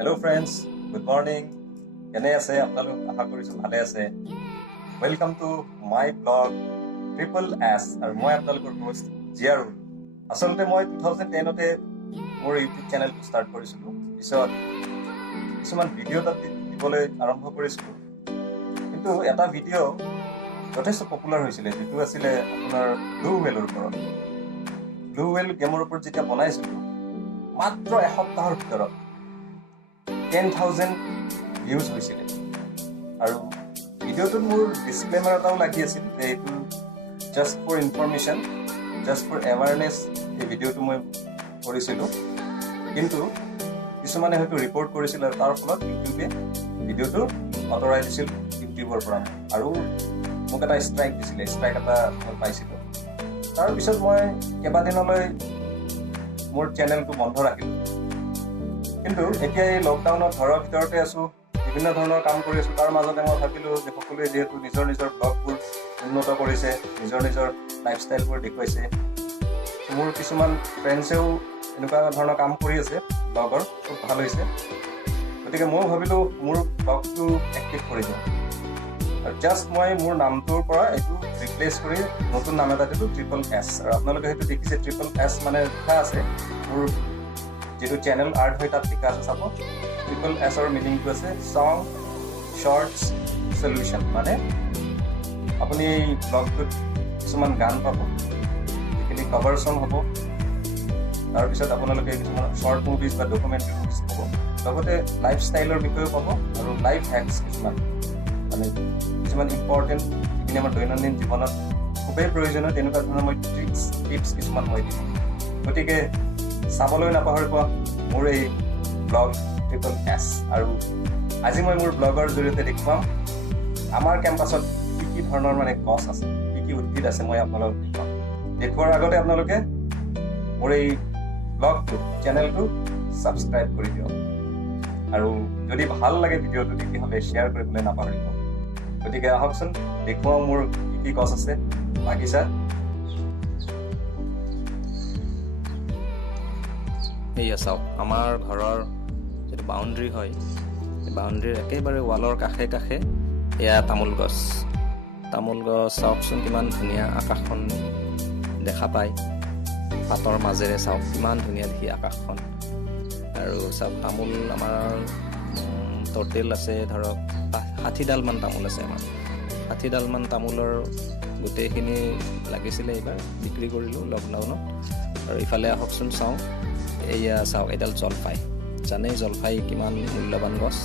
Hello friends, good morning. কেনে আছে আপোনালোক আশা কৰিছো ভালে আছে। Welcome to my blog Triple S আৰু মই আপোনালোকৰ হোষ্ট জিয়াৰুল। আচলতে মই 2010তে মোৰ ইউটিউব চেনেলটো ষ্টাৰ্ট কৰিছিলো। পিছত কিছুমান ভিডিঅ' তাত দিবলৈ আৰম্ভ কৰিছিলো। কিন্তু এটা ভিডিঅ' যথেষ্ট পপুলাৰ হৈছিলে, যিটো আছিলে আপোনাৰ ব্লু ৱেলৰ ওপৰত। ব্লু ৱেল গেমৰ ওপৰত যেতিয়া বনাইছিলো, মাত্ৰ এসপ্তাহৰ ভিতৰত 10,000 ভিউজ হৈছিলে। আৰু ভিডিঅ'টোত মোৰ ডিছক্লেমাৰ এটাও লাগি আছিল যে এইটো just for information, just for awareness এই ভিডিঅ'টো মই কৰিছিলোঁ। কিন্তু কিছুমানে হয়তো ৰিপৰ্ট কৰিছিল আৰু তাৰ ফলত ইউটিউবে ভিডিঅ'টো আঁতৰাই দিছিল ইউটিউবৰ পৰা, আৰু মোক এটা ষ্ট্ৰাইক দিছিলে, ষ্ট্ৰাইক এটা মই পাইছিলোঁ। তাৰপিছত মই কেইবাদিনলৈ মোৰ চেনেলটো বন্ধ ৰাখিলোঁ। কিন্তু এতিয়া এই লকডাউনৰ ঘৰৰ ভিতৰতে আছোঁ, বিভিন্ন ধৰণৰ কাম কৰি আছোঁ। তাৰ মাজতে মই ভাবিলোঁ যে সকলোৱে যিহেতু নিজৰ নিজৰ ব্লগবোৰ উন্নত কৰিছে, নিজৰ নিজৰ লাইফষ্টাইলবোৰ দেখুৱাইছে, মোৰ কিছুমান ফ্ৰেণ্ডছেও এনেকুৱা ধৰণৰ কাম কৰি আছে ব্লগৰ, খুব ভাল হৈছে। গতিকে ময়ো ভাবিলোঁ মোৰ ব্লগটো এক্টিভ কৰি দিওঁ, আৰু জাষ্ট মই মোৰ নামটোৰ পৰা এইটো ৰিপ্লেচ কৰি নতুন নাম এটা দিলোঁ, ট্ৰিপল এছ। আৰু আপোনালোকে হয়তো দেখিছে ট্ৰিপল এছ মানে লিখা আছে, মোৰ যিটো চেনেল আৰ্ট হয় তাত লিখা আছে, চাব। ট্ৰিপল এছৰ মিনিংটো আছে ছং শ্বৰ্টছ চলিউশ্যন। মানে আপুনি এই ব্লগটোত কিছুমান গান পাব, যিখিনি কভাৰ ছং হ'ব। তাৰপিছত আপোনালোকে কিছুমান শ্বৰ্ট মুভিজ বা ডকুমেণ্টাৰী মুভিজ পাব, লগতে লাইফষ্টাইলৰ বিষয়েও পাব, আৰু লাইফ হেকছ কিছুমান, মানে কিছুমান ইম্পৰ্টেণ্ট যিখিনি আমাৰ দৈনন্দিন জীৱনত খুবেই প্ৰয়োজনীয়, তেনেকুৱা ধৰণৰ মই ট্ৰিক্স টিপছ কিছুমান মই দিম। গতিকে চাবলৈ নাপাহৰিব মোৰ এই ব্লগ ট্ৰিপল এছ। আৰু আজি মই মোৰ ব্লগৰ জৰিয়তে দেখুৱাম আমাৰ কেম্পাছত কি কি ধৰণৰ মানে গছ আছে, কি কি উদ্ভিদ আছে, মই আপোনালোকক দেখুৱাম। দেখুওৱাৰ আগতে আপোনালোকে মোৰ এই ব্লগটো, চেনেলটো ছাবস্ক্ৰাইব কৰি দিয়ক, আৰু যদি ভাল লাগে ভিডিঅ'টো তেতিয়াহ'লে শ্বেয়াৰ কৰিবলৈ নাপাহৰিব। গতিকে আহকচোন দেখুৱাওঁ মোৰ কি কি গছ আছে বাগিচাত। এয়া চাওক, আমাৰ ঘৰৰ যিটো বাউণ্ডেৰী হয়, সেই বাউণ্ডেৰীৰ একেবাৰে ৱালৰ কাষে কাষে এয়া তামোল গছ। তামোল গছ চাওকচোন, কিমান ধুনীয়া আকাশখন দেখা পায় পাতৰ মাজেৰে। চাওক কিমান ধুনীয়া দেখি আকাশখন। আৰু চাওক, তামোল আমাৰ ট'টেল আছে ধৰক 60ডালমান তামোল আছে আমাৰ। 60ডালমান তামোলৰ গোটেইখিনি লাগিছিলে, এইবাৰ বিক্ৰী কৰিলোঁ লকডাউনত। আৰু ইফালে আহকচোন চাওঁ, এয়া চাওক, এডাল জলফাই। জানেই জলফাই কিমান মূল্যৱান গছ।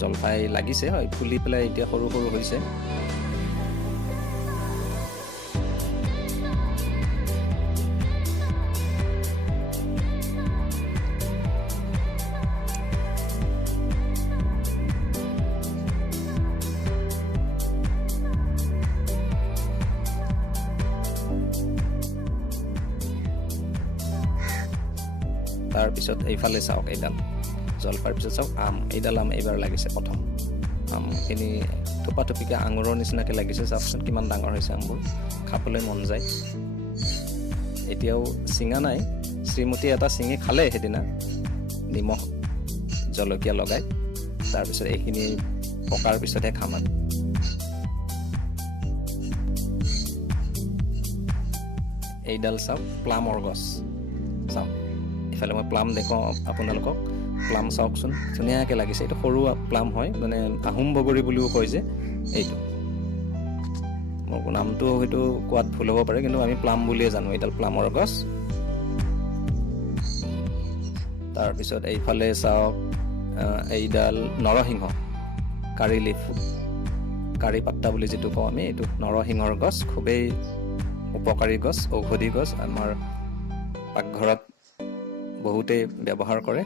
জলফাই লাগিছে হয়, ফুলি পেলাই এতিয়া সৰু সৰু হৈছে। তাৰপিছত এইফালে চাওক, এইডাল জলফাইৰ পিছত চাওক আম। এইডাল আম এইবাৰ লাগিছে প্ৰথম। আমখিনি থোপা থুপিকৈ আঙুৰৰ নিচিনাকৈ লাগিছে। চাওকচোন কিমান ডাঙৰ হৈছে আমবোৰ, খাবলৈ মন যায়। এতিয়াও ছিঙা নাই, শ্ৰীমতী এটা ছিঙি খালে সেইদিনা নিমখ জলকীয়া লগাই। তাৰপিছত এইখিনি পকাৰ পিছতহে খাম আৰু। এইডাল চাওক, প্লামৰ গছ। চাওক, ইফালে মই প্লাম দেখুৱাওঁ আপোনালোকক। প্লাম চাওকচোন ধুনীয়াকৈ লাগিছে। এইটো সৰু প্লাম হয়, মানে আহোম বগৰী বুলিও কয় যে এইটো। মোৰ নামটো হয়তো কোৱাত ভুল হ'ব পাৰে, কিন্তু আমি প্লাম বুলিয়ে জানো। এইডাল প্লামৰ গছ। তাৰপিছত এইফালে চাওক, এইডাল নৰসিংহ, কাৰি লিফ, কাৰি পাত্তা বুলি যিটো কওঁ আমি, এইটো নৰসিংহৰ গছ। খুবেই উপকাৰী গছ, ঔষধি গছ। আমাৰ পাকঘৰত বহুতেই ব্যৱহাৰ কৰে।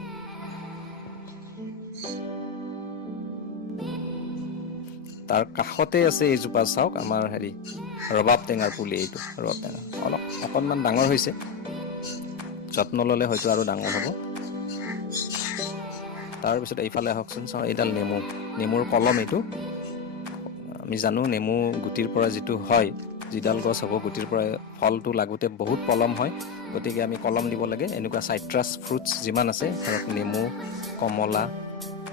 তাৰ কাষতে আছে এইজোপা চাওক, আমাৰ ৰবাব টেঙাৰ পুলি। এইটো ৰবাব টেঙা অকণমান ডাঙৰ হৈছে, যত্ন ল'লে হয়তো আৰু ডাঙৰ হ'ব। তাৰপিছত এইফালে আহকচোন চাওক, এইডাল নেমু, নেমুৰ কলম। এইটো আমি জানো নেমু গুটিৰ পৰা যিটো হয়, যিডাল গছ হ'ব গুটিৰ পৰা ফলটো লাগোতে বহুত পলম হয়, গতিকে আমি কলম দিব লাগে। এনেকুৱা চাইট্ৰাছ ফ্ৰুটছ যিমান আছে, ধৰক নেমু, কমলা,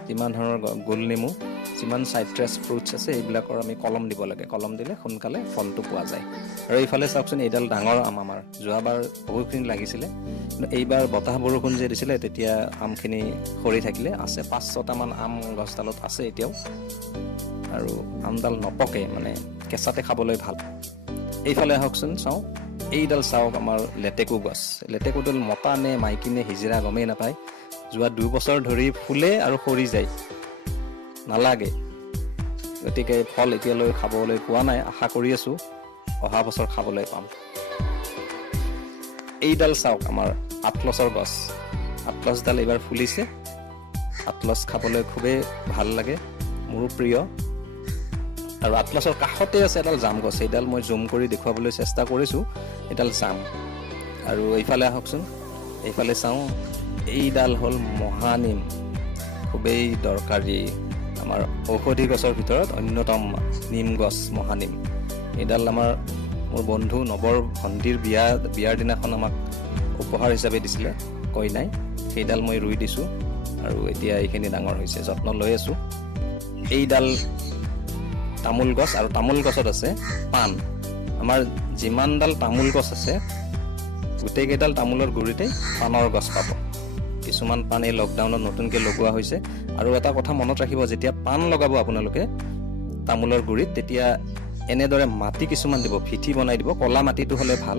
যিমান ধৰণৰ গোল নেমু, যিমান চাইট্ৰাছ ফ্ৰুটছ আছে এইবিলাকৰ আমি কলম দিব লাগে। কলম দিলে সোনকালে ফলটো পোৱা যায়। আৰু এইফালে চাওকচোন, এইডাল ডাঙৰ আম আমাৰ। যোৱাবাৰ বহুতখিনি লাগিছিলে, কিন্তু এইবাৰ বতাহ বৰষুণ যে দিছিলে তেতিয়া আমখিনি সৰি থাকিলে। আছে 5-6টামান আম গছডালত আছে এতিয়াও, আৰু আমডাল নপকে, মানে কেঁচাতে খাবলৈ ভাল। এইফালে আহকচোন, চাওঁ, এইডাল চাওক আমাৰ লেটেকু গছ। লেটেকুডাল মতা নে মাইকী নে হিজিৰা গমেই নাপায়। যোৱা 2 বছৰ ধৰি ফুলে আৰু সৰি যায়, নালাগে। গতিকে ফল এতিয়ালৈ খাবলৈ পোৱা নাই, আশা কৰি আছোঁ অহা বছৰ খাবলৈ পাম। এইডাল চাওক আমাৰ আতলছৰ গছ। আতলছডাল এইবাৰ ফুলিছে। আতলছ খাবলৈ খুবেই ভাল লাগে, মোৰো প্ৰিয়। আৰু আতলছৰ কাষতে আছে এডাল জাম গছ। এইডাল মই জুম কৰি দেখুৱাবলৈ চেষ্টা কৰিছোঁ, এইডাল জাম। আৰু এইফালে আহকচোন, এইফালে চাওঁ, এইডাল হ'ল মহানিম। খুবেই দৰকাৰী, আমাৰ ঔষধি গছৰ ভিতৰত অন্যতম নিম গছ মহানিম। এইডাল মোৰ বন্ধু নৱৰ ভণ্টিৰ বিয়াৰ দিনাখন আমাক উপহাৰ হিচাপে দিছিলে কইনাই। সেইডাল মই ৰুই দিছোঁ, আৰু এতিয়া এইখিনি ডাঙৰ হৈছে, যত্ন লৈ আছোঁ। এইডাল তামোল গছ, আৰু তামোল গছত আছে পাণ। আমাৰ যিমানডাল তামোল গছ আছে গোটেইকেইডাল তামোলৰ গুৰিতেই পাণৰ গছ পাব। কিছুমান পাণ এই লকডাউনত নতুনকৈ লগোৱা হৈছে। আৰু এটা কথা মনত ৰাখিব, যেতিয়া পাণ লগাব আপোনালোকে তামোলৰ গুৰিত, তেতিয়া এনেদৰে মাটি কিছুমান দিব, ভিঠি বনাই দিব। ক'লা মাটিটো হ'লে ভাল।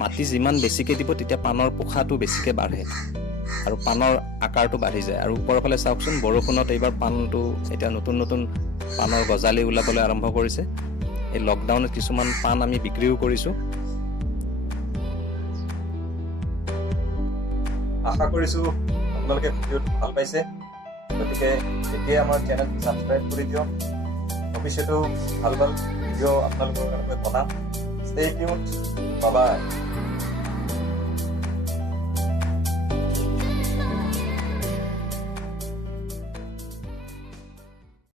মাটি যিমান বেছিকৈ দিব তেতিয়া পাণৰ পোখাটো বেছিকৈ বাঢ়ে আৰু পাণৰ আকাৰটো বাঢ়ি যায়। আৰু ওপৰৰ ফালে চাওকচোন, বৰষুণত এইবাৰ পাণটো এতিয়া নতুন নতুন পাণৰ গজালি ওলাবলৈ আৰম্ভ কৰিছে। এই লকডাউনত কিছুমান পাণ আমি বিক্ৰীও কৰিছোঁ। আশা কৰিছোঁ আপোনালোকে ভিডিঅ'টো ভাল পাইছে। গতিকে এতিয়াই আমাৰ চেনেলটো ছাবস্ক্ৰাইব কৰি দিয়ক। ভৱিষ্যতেও ভাল ভাল ভিডিঅ' আপোনালোকৰ কাৰণে বনাম। Stay tuned, bye bye.